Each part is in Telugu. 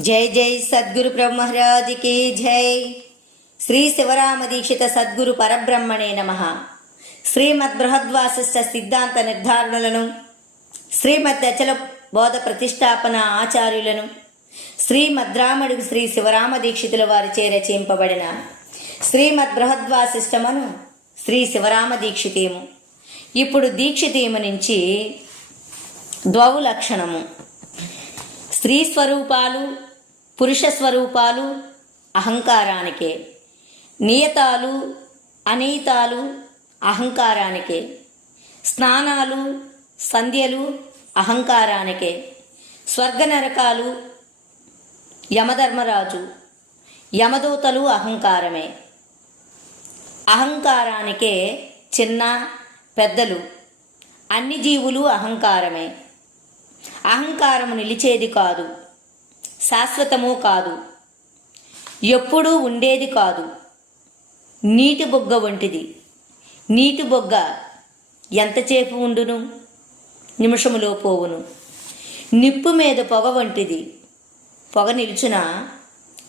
जय जय सद्गुरु ब्रह्म महाराज की जय। श्री शिवराम दीक्षित सद्गुरु परब्रह्मणे नमः। श्रीमद् बृहद्वासिष्ठ सिद्धांत निर्धारणలను శ్రీమద్ అచల బోధ ప్రతిష్టాపన ఆచార్యులను శ్రీమద్రామడుగు శ్రీ శివరామ దీక్షితుల వారిచే రచింపబడిన శ్రీమద్ బృహద్వాసిష్టమును శ్రీ శివరామ దీక్షితేము. ఇప్పుడు దీక్షితేము నుంచి ద్వౌ లక్షణము. స్త్రీ స్వరూపాలు పురుష స్వరూపాలు అహంకారానికే, నియతాలు అనీతాలు అహంకారానికే, స్నానాలు సంధ్యలు అహంకారానికే, స్వర్గ నరకాలు యమధర్మరాజు యమదూతలు అహంకారమే. అహంకారానికే చిన్న పెద్దలు అన్ని జీవులు అహంకారమే. అహంకారము నిలిచేది కాదు, శాశ్వతము కాదు, ఎప్పుడూ ఉండేది కాదు. నీటి బొగ్గ వంటిది. నీటి బొగ్గ ఎంతసేపు ఉండును? నిమిషములో పోవును. నిప్పు మీద పొగ వంటిది. పొగ నిలుచున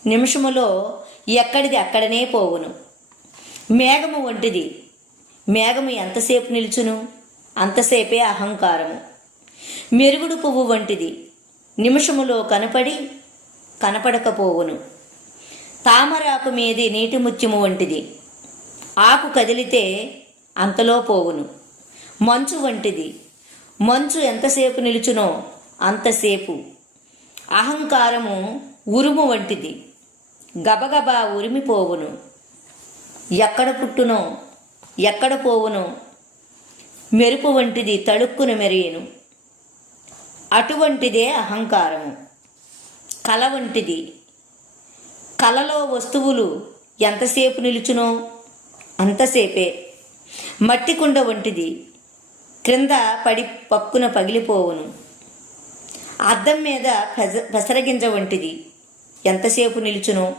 నిమిషములో ఎక్కడిది అక్కడనే పోవును. మేఘము వంటిది. మేఘము ఎంతసేపు నిలుచును? అంతసేపే అహంకారము. మెరుగుడు పువ్వు వంటిది. నిమిషములో కనపడి కనపడకపోవును. తామరాకు మీది నీటి ముత్యము వంటిది. ఆకు కదిలితే అంతలో పోవును. మంచు వంటిది. మంచు ఎంతసేపు నిలుచునో అంతసేపు. అహంకారము ఉరుము వంటిది. గబగబా ఉరిమిపోవును. ఎక్కడ పుట్టునో ఎక్కడ పోవునో. మెరుపు వంటిది, తళుక్కును మెరియును. అటువంటిదే అహంకారము. కల వంటిది. కలలో వస్తువులు ఎంతసేపు నిలుచునో అంతసేపే. మట్టి కుండ వంటిది. క్రింద పడి పక్కున పగిలిపోవును. అద్దం మీద పెసరగింజ వంటిది. ఎంతసేపు నిలుచునో.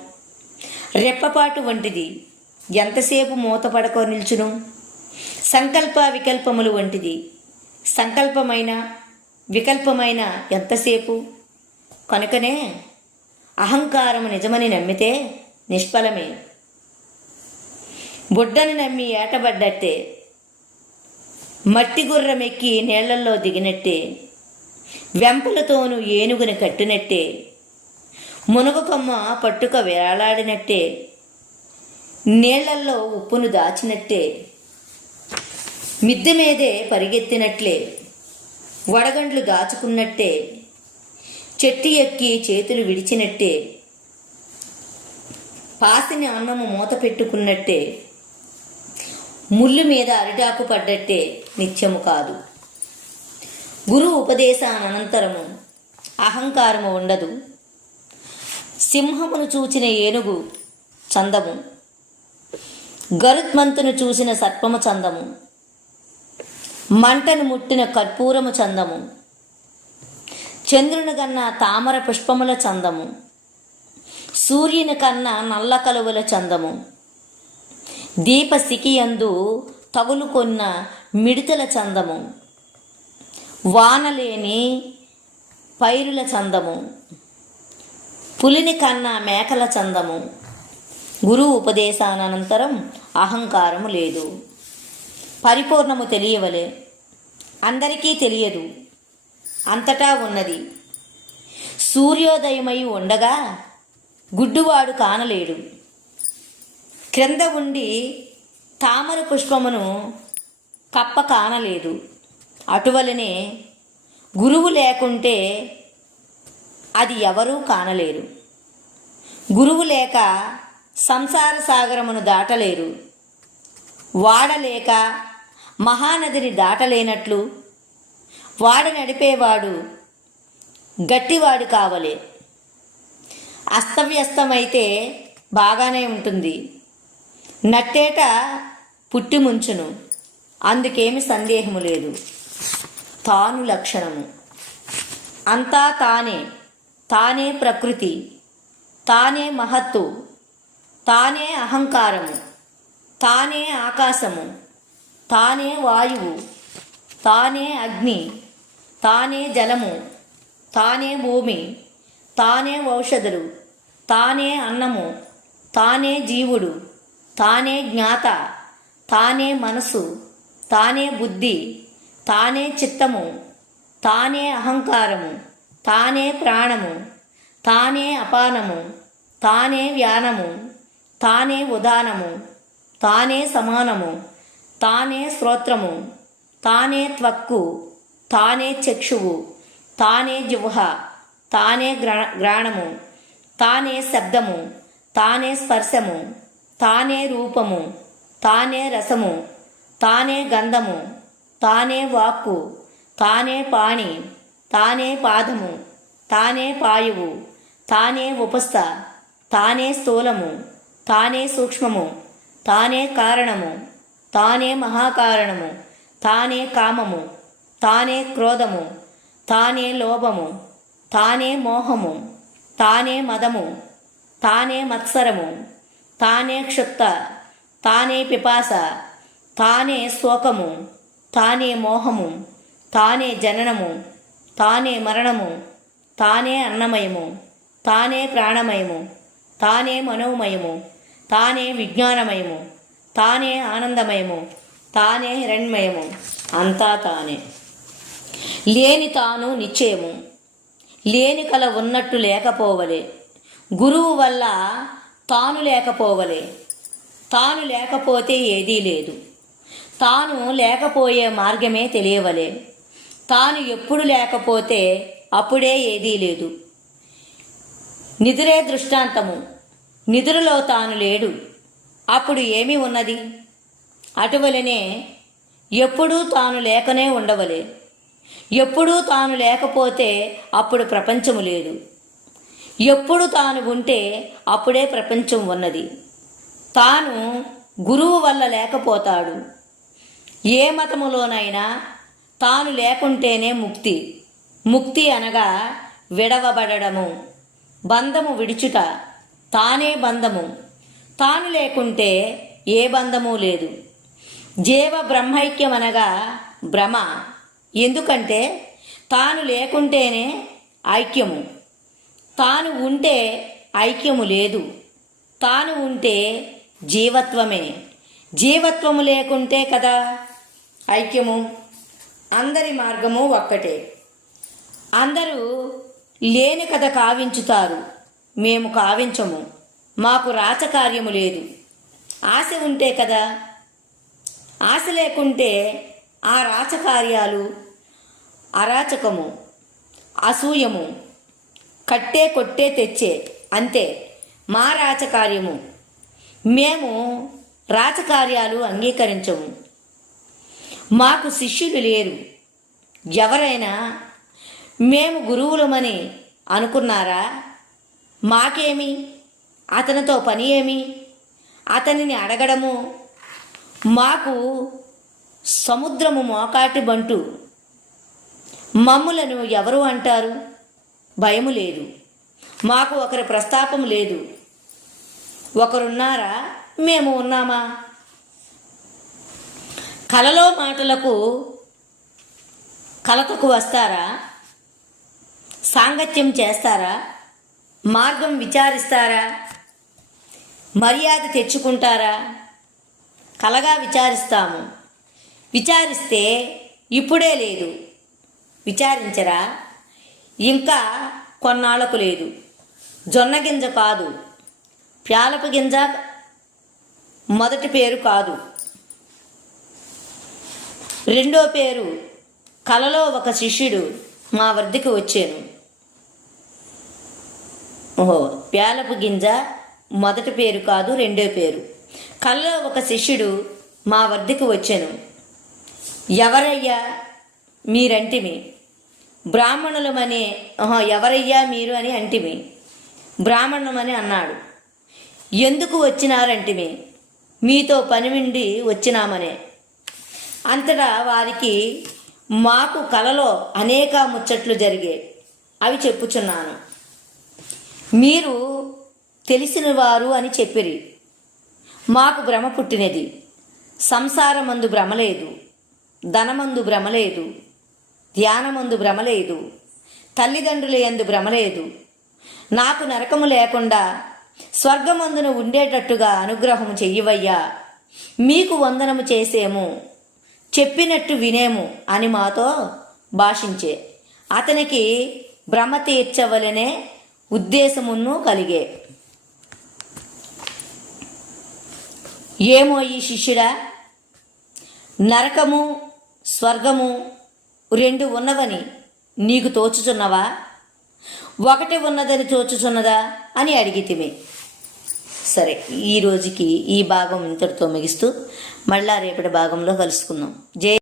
రెప్పపాటు వంటిది. ఎంతసేపు మూతపడక నిలుచును. సంకల్ప వికల్పములు వంటిది. సంకల్పమైన వికల్పమైన ఎంతసేపు. కనుకనే అహంకారము నిజమని నమ్మితే నిష్ఫలమే. బుడ్డను నమ్మి ఏటబడ్డట్టే. మట్టి గుర్రమెక్కి నీళ్లల్లో దిగినట్టే. వెంపలతోనూ ఏనుగుని కట్టినట్టే. మునగ కొమ్మ పట్టుక వేలాడినట్టే. నీళ్లల్లో ఉప్పును దాచినట్టే. మిద్దె మీదే పరిగెత్తినట్లే. వడగండ్లు దాచుకున్నట్టే. చెట్టు ఎక్కి చేతులు విడిచినట్టే. పాసిని అన్నము మూత పెట్టుకున్నట్టే. ముళ్ళు మీద అరిటాకు పడ్డట్టే నిత్యము కాదు. గురువు ఉపదేశానంతరము అహంకారము ఉండదు. సింహమును చూచిన ఏనుగు చందము. గరుత్మంతును చూసిన సర్పము చందము. మంటను ముట్టిన కర్పూరము చందము. చంద్రుని కన్నా తామర పుష్పముల చందము. సూర్యుని కన్నా నల్ల కలువల చందము. దీపశిఖియందు తగులుకొన్న మిడతల చందము. వానలేని పైరుల చందము. పులిని కన్నా మేకల చందము. గురువు ఉపదేశానంతరం అహంకారము లేదు. పరిపూర్ణము తెలియవలే. అందరికీ తెలియదు. అంతటా ఉన్నది. సూర్యోదయమై ఉండగా గుడ్డువాడు కానలేడు. క్రింద ఉండి తామర పుష్పమును కప్ప కానలేదు. అటువలనే గురువు లేకుంటే అది ఎవరూ కానలేరు. గురువు లేక సంసార సాగరమును దాటలేరు. వాడలేక మహానదిని దాటలేనట్లు వాడ నడిపేవాడు గట్టివాడు కావలే. అస్తవ్యస్తమైతే బాగానే ఉంటుంది. నట్టేట పుట్టి ముంచును. అందుకేమి సందేహము లేదు. తాను లక్షణము. అంతా తానే. తానే ప్రకృతి. తానే మహత్తు. తానే అహంకారము. తానే ఆకాశము. తానే వాయువు. తానే అగ్ని. తానే జలము. తానే భూమి. తానే ఔషధుడు, తానే అన్నము, తానే జీవుడు, తానే జ్ఞాత, తానే మనసు, తానే బుద్ధి, తానే చిత్తము, తానే అహంకారము, తానే ప్రాణము, తానే అపానము, తానే వ్యానము, తానే ఉదానము, తానే సమానము, తానే శ్రోత్రము, తానే త్వక్కు, తానే చక్షువు, తానే జిహ్వ, తానే గ్రాణము, తానే శబ్దము, తానే స్పర్శము, తానే రూపము, తానే రసము, తానే గంధము, తానే వాక్కు, తానే పాణి, తానే పాదము, తానే పాయువు, తానే ఉపస్థ, తానే స్థూలము, తానే సూక్ష్మము, తానే కారణము, తానే మహాకారణము, తానే కామము, తానే క్రోధము, తానే లోభము, తానే మోహము, తానే మదము, తానే మత్సరము, తానే క్షుత్త, తానే పిపాస, తానే శోకము, తానే మోహము, తానే జననము, తానే మరణము, తానే అన్నమయము, తానే ప్రాణమయము, తానే మనోమయము, తానే విజ్ఞానమయము, తానే ఆనందమయము, తానే హిరణ్మయము, అంతా తానే. లేని తాను నిశ్చయము, లేని కల ఉన్నట్టు లేకపోవలే. గురువు వల్ల తాను లేకపోవలే. తాను లేకపోతే ఏదీ లేదు. తాను లేకపోయే మార్గమే తెలియవలే. తాను ఎప్పుడు లేకపోతే అప్పుడే ఏదీ లేదు. నిద్రే దృష్టాంతము. నిద్రలో తాను లేడు, అప్పుడు ఏమి ఉన్నది? అటువలనే ఎప్పుడూ తాను లేకనే ఉండవలే. ఎప్పుడూ తాను లేకపోతే అప్పుడు ప్రపంచము లేదు. ఎప్పుడు తాను ఉంటే అప్పుడే ప్రపంచం ఉన్నది. తాను గురువు వల్ల లేకపోతాడు. ఏ మతములోనైనా తాను లేకుంటేనే ముక్తి. ముక్తి అనగా విడవబడము, బంధము విడుచుట. తానే బంధము. తాను లేకుంటే ఏ బంధము లేదు. జీవ బ్రహ్మైక్యం అనగా భ్రమ. ఎందుకంటే తాను లేకుంటేనే ఐక్యము. తాను ఉంటే ఐక్యము లేదు. తాను ఉంటే జీవత్వమే. జీవత్వము లేకుంటే కదా ఐక్యము. అందరి మార్గము ఒక్కటే. అందరూ లేని కథ కావించుతారు, మేము కావించము. మాకు రాచకార్యము లేదు. ఆశ ఉంటే కదా. ఆశ లేకుంటే ఆ రాచకార్యాలు అరాచకము, అసూయము, కట్టే కొట్టే తెచ్చే, అంతే మా రాచకార్యము. మేము రాచకార్యాలు అంగీకరించము. మాకు శిష్యులు లేరు. ఎవరైనా మేము గురువులమని అనుకున్నారా? మాకేమి, అతనితో పని ఏమి? అతనిని అడగడము మాకు సముద్రము మోకాటి బంటు. మమ్ములను ఎవరు అంటారు? భయము లేదు. మాకు ఒకరి ప్రస్తాపం లేదు. ఒకరున్నారా? మేము ఉన్నామా? కలలో మాటలకు కలతకు వస్తారా? సాంగత్యం చేస్తారా? మార్గం విచారిస్తారా? మర్యాద తెచ్చుకుంటారా? కలగా విచారిస్తాము. విచారిస్తే ఇప్పుడే లేదు. విచారించరా? ఇంకా కొన్నాళ్లకు లేదు. జొన్న గింజ కాదు, ప్యాలపు గింజ మొదటి పేరు కాదు. రెండో పేరు. కలలో ఒక శిష్యుడు మా వద్దకు వచ్చాను. ప్యాలపు గింజ మొదటి పేరు కాదు, రెండో పేరు. కలలో ఒక శిష్యుడు మా వద్దకు వచ్చాను. ఎవరయ్యా మీరంటిమి. బ్రాహ్మణులమని. ఎవరయ్యా మీరు అని అంటిమి. బ్రాహ్మణులమని అన్నాడు. ఎందుకు వచ్చినారంటిమి? మీతో పని ఉండి వచ్చినామనే. అంతటా వారికి మాకు కలలో అనేక ముచ్చట్లు జరిగే, అవి చెప్పుచున్నాను. మీరు తెలిసిన వారు అని చెప్పిరి. మాకు భ్రమ పుట్టినది. సంసారమందు భ్రమలేదు, ధనమందు భ్రమలేదు, ధ్యానమందు భ్రమలేదు, తల్లిదండ్రుల యందు భ్రమలేదు, నాకు నరకము లేకుండా స్వర్గమందున ఉండేటట్టుగా అనుగ్రహం చెయ్యవయ్యా, మీకు వందనము చేసేము, చెప్పినట్టు వినేము అని మాతో భాషించే. అతనికి భ్రమ తీర్చవలనే ఉద్దేశమును కలిగే. ఏమో ఈ శిష్యుడా, నరకము స్వర్గము రెండు ఉన్నవని నీకు తోచుచున్నవా, ఒకటి ఉన్నదని తోచుచున్నదా అని అడిగితిమి. సరే, ఈ రోజుకి ఈ భాగం ఇంతటితో ముగిస్తూ మళ్ళా రేపటి భాగంలో కలుసుకుందాం. జై